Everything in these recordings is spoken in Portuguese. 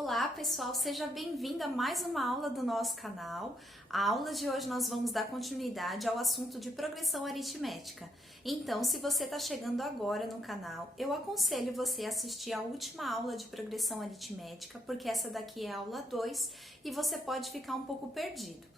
Olá pessoal, seja bem-vindo a mais uma aula do nosso canal. A aula de hoje nós vamos dar continuidade ao assunto de progressão aritmética. Então, se você está chegando agora no canal, eu aconselho você a assistir a última aula de progressão aritmética, porque essa daqui é a aula 2 e você pode ficar um pouco perdido.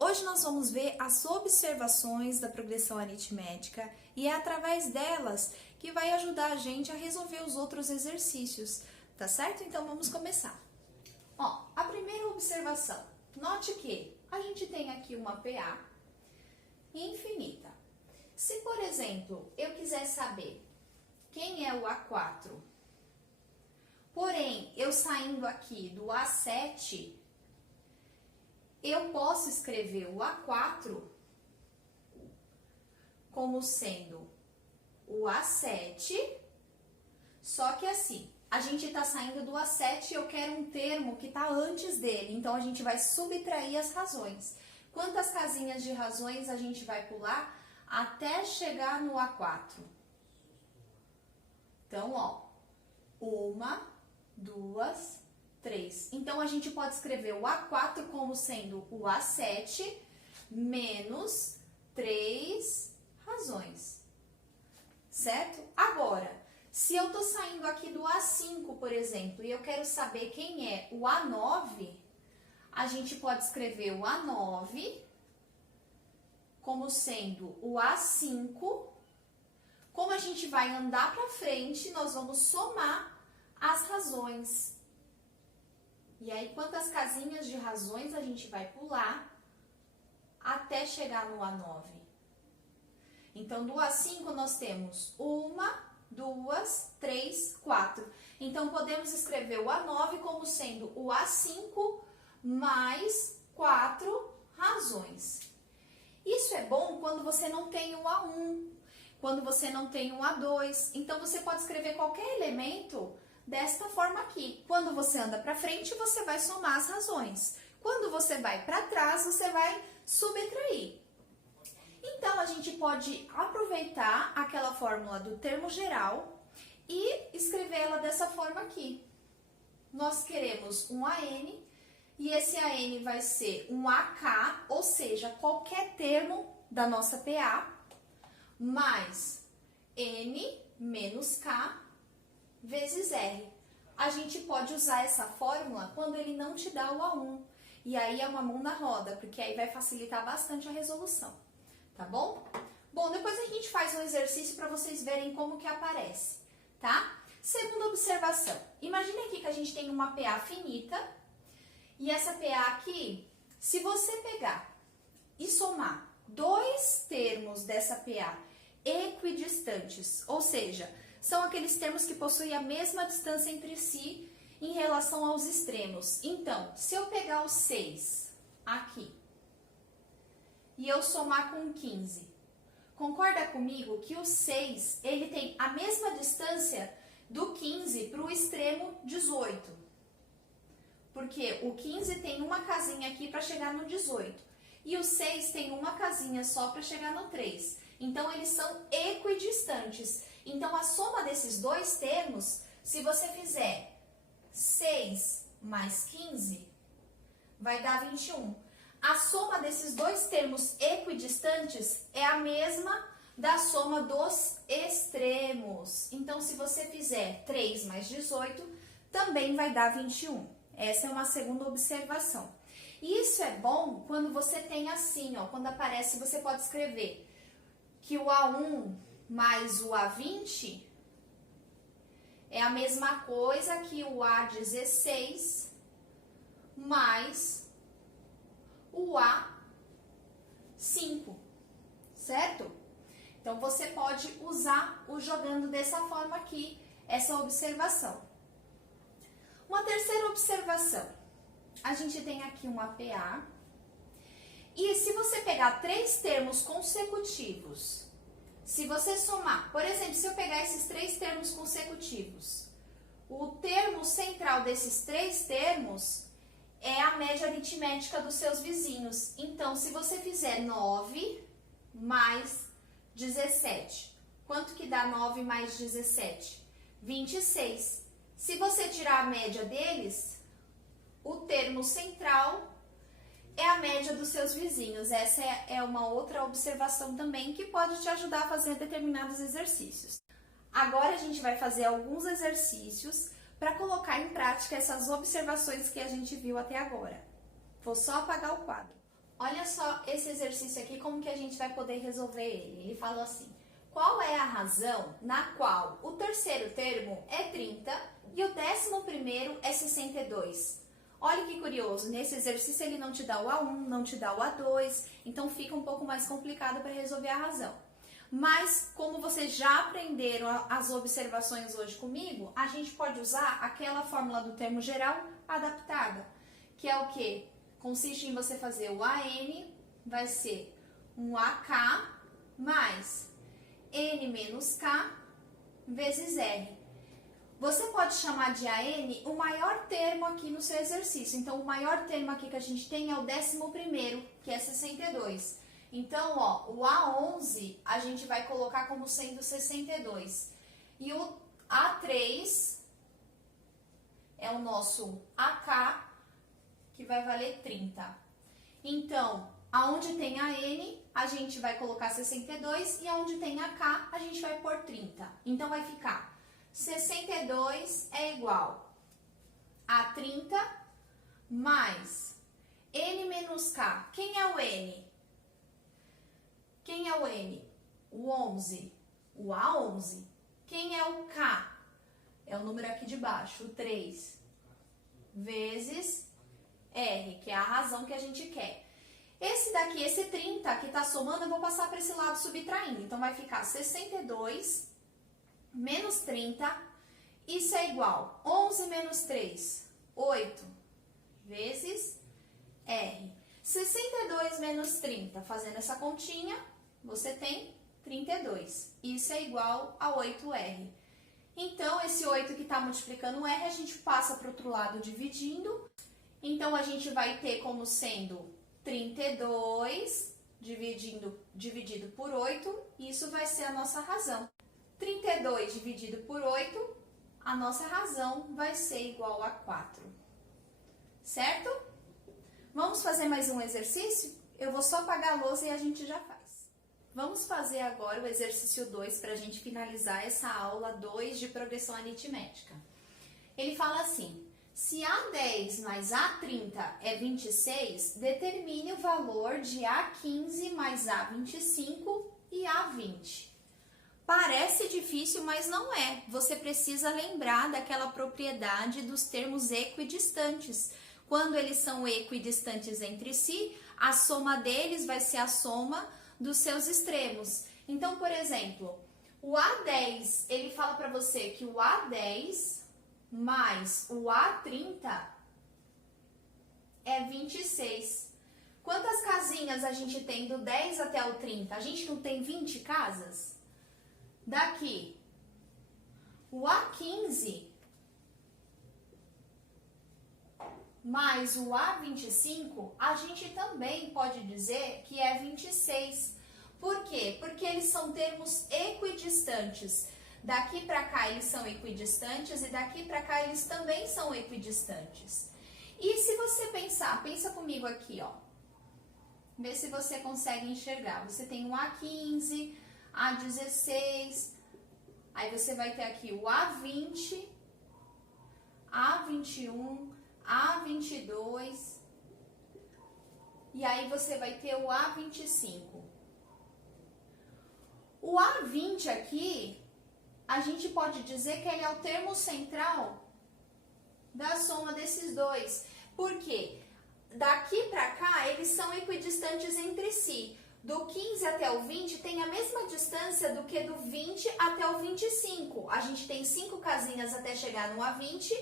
Hoje nós vamos ver as observações da progressão aritmética e é através delas que vai ajudar a gente a resolver os outros exercícios. Tá certo? Então vamos começar. Ó, a primeira observação. Note que a gente tem aqui uma PA infinita. Se, por exemplo, eu quiser saber quem é o A4, porém, eu saindo aqui do A7, eu posso escrever o A4 como sendo o A7, só que assim, a gente está saindo do A7 e eu quero um termo que está antes dele, então a gente vai subtrair as razões. Quantas casinhas de razões a gente vai pular até chegar no A4? Então, ó, 1, 2, 3. Então, a gente pode escrever o A4 como sendo o A7 menos 3 razões, certo? Agora, se eu tô saindo aqui do A5, por exemplo, e eu quero saber quem é o A9, a gente pode escrever o A9 como sendo o A5. Como a gente vai andar para frente, nós vamos somar as razões. E aí, quantas casinhas de razões a gente vai pular até chegar no A9? Então, do A5 nós temos 1, 2, 3, 4. Então, podemos escrever o A9 como sendo o A5 mais 4 razões. Isso é bom quando você não tem um A1, quando você não tem um A2. Então, você pode escrever qualquer elemento desta forma aqui. Quando você anda para frente, você vai somar as razões. Quando você vai para trás, você vai subtrair. Então, a gente pode aproveitar aquela fórmula do termo geral e escrevê-la dessa forma aqui. Nós queremos um AN e esse AN vai ser um AK, ou seja, qualquer termo da nossa PA, mais N menos K vezes R. A gente pode usar essa fórmula quando ele não te dá o A1. E aí é uma mão na roda, porque aí vai facilitar bastante a resolução. Tá bom? Bom, depois a gente faz um exercício para vocês verem como que aparece, tá? Segunda observação. Imagine aqui que a gente tem uma PA finita e essa PA aqui, se você pegar e somar dois termos dessa PA equidistantes, ou seja, são aqueles termos que possuem a mesma distância entre si em relação aos extremos. Então, se eu pegar o 6 aqui e eu somar com 15. Concorda comigo que o 6, ele tem a mesma distância do 15 para o extremo 18. Porque o 15 tem uma casinha aqui para chegar no 18. E o 6 tem uma casinha só para chegar no 3. Então, eles são equidistantes. Então, a soma desses dois termos, se você fizer 6 mais 15, vai dar 21. A soma desses dois termos equidistantes é a mesma da soma dos extremos. Então, se você fizer 3 mais 18, também vai dar 21. Essa é uma segunda observação. E isso é bom quando você tem assim, ó, quando aparece, você pode escrever que o A1 mais o A20 é a mesma coisa que o A16 mais o A5, certo? Então, você pode usar o jogando dessa forma aqui, essa observação. Uma terceira observação. A gente tem aqui uma PA. E se você pegar três termos consecutivos, se você somar, por exemplo, se eu pegar esses três termos consecutivos, o termo central desses três termos é a média aritmética dos seus vizinhos. Então, se você fizer 9 mais 17, quanto que dá 9 mais 17? 26. Se você tirar a média deles, o termo central é a média dos seus vizinhos. Essa é uma outra observação também que pode te ajudar a fazer determinados exercícios. Agora a gente vai fazer alguns exercícios para colocar em prática essas observações que a gente viu até agora. Vou só apagar o quadro. Olha só esse exercício aqui, como que a gente vai poder resolver ele. Ele fala assim: qual é a razão na qual o terceiro termo é 30 e o 11º é 62? Olha que curioso, nesse exercício ele não te dá o A1, não te dá o A2, então fica um pouco mais complicado para resolver a razão. Mas, como vocês já aprenderam as observações hoje comigo, a gente pode usar aquela fórmula do termo geral adaptada, que é o quê? Consiste em você fazer o AN, vai ser um AK mais N menos K vezes R. Você pode chamar de AN o maior termo aqui no seu exercício. Então, o maior termo aqui que a gente tem é o 11º, que é 62. Então, ó, o A11 a gente vai colocar como sendo 62. E o A3 é o nosso AK, que vai valer 30. Então, aonde tem a N, a gente vai colocar 62 e aonde tem a K, a gente vai pôr 30. Então, vai ficar 62 é igual a 30 mais N menos K. Quem é o N? Quem é o N? O 11. O A11. Quem é o K? É o número aqui de baixo, o 3. Vezes R, que é a razão que a gente quer. Esse daqui, esse 30 que está somando, eu vou passar para esse lado subtraindo. Então, vai ficar 62 menos 30. Isso é igual 11 menos 3, 8, vezes R. 62 menos 30, fazendo essa continha, você tem 32. Isso é igual a 8R. Então, esse 8 que está multiplicando o R, a gente passa para o outro lado dividindo. Então, a gente vai ter como sendo 32 dividido por 8. Isso vai ser a nossa razão. 32 dividido por 8, a nossa razão vai ser igual a 4. Certo? Vamos fazer mais um exercício? Eu vou só apagar a lousa e a gente já faz. Vamos fazer agora o exercício 2 para a gente finalizar essa aula 2 de progressão aritmética. Ele fala assim: se A10 mais A30 é 26, determine o valor de A15 mais A25 e A20. Parece difícil, mas não é. Você precisa lembrar daquela propriedade dos termos equidistantes. Quando eles são equidistantes entre si, a soma deles vai ser a soma dos seus extremos. Então, por exemplo, o A10, ele fala para você que o A10 mais o A30 é 26. Quantas casinhas a gente tem do 10 até o 30? A gente não tem 20 casas? Daqui, o A15 mais o A25, a gente também pode dizer que é 26. Por quê? Porque eles são termos equidistantes. Daqui para cá eles são equidistantes e daqui para cá eles também são equidistantes. E se você pensa comigo aqui, ó. Vê se você consegue enxergar. Você tem um A15, A16, aí você vai ter aqui o A20, A21, A22, e aí você vai ter o A25. O A20 aqui, a gente pode dizer que ele é o termo central da soma desses dois. Por quê? Daqui para cá, eles são equidistantes entre si. Do 15 até o 20 tem a mesma distância do que do 20 até o 25. A gente tem 5 casinhas até chegar no A20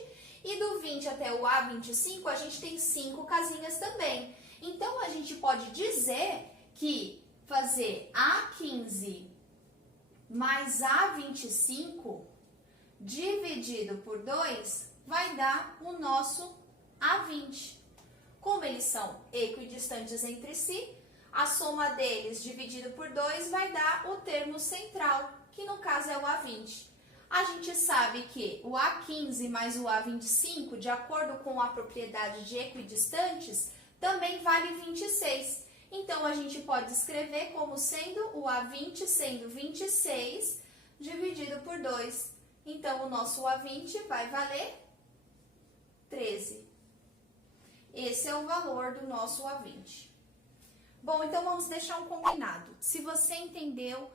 e do 20 até o A25 a gente tem 5 casinhas também. Então, a gente pode dizer que fazer A15 mais A25 dividido por 2 vai dar o nosso A20. Como eles são equidistantes entre si, a soma deles dividido por 2 vai dar o termo central, que no caso é o A20. A gente sabe que o A15 mais o A25, de acordo com a propriedade de equidistantes, também vale 26. Então, a gente pode escrever como sendo o A20 sendo 26 dividido por 2. Então, o nosso A20 vai valer 13. Esse é o valor do nosso A20. Bom, então vamos deixar um combinado. Se você entendeu,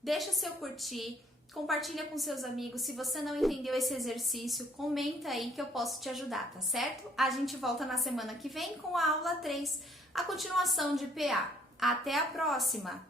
deixa seu curtir, compartilha com seus amigos. Se você não entendeu esse exercício, comenta aí que eu posso te ajudar, tá certo? A gente volta na semana que vem com a aula 3, a continuação de PA. Até a próxima!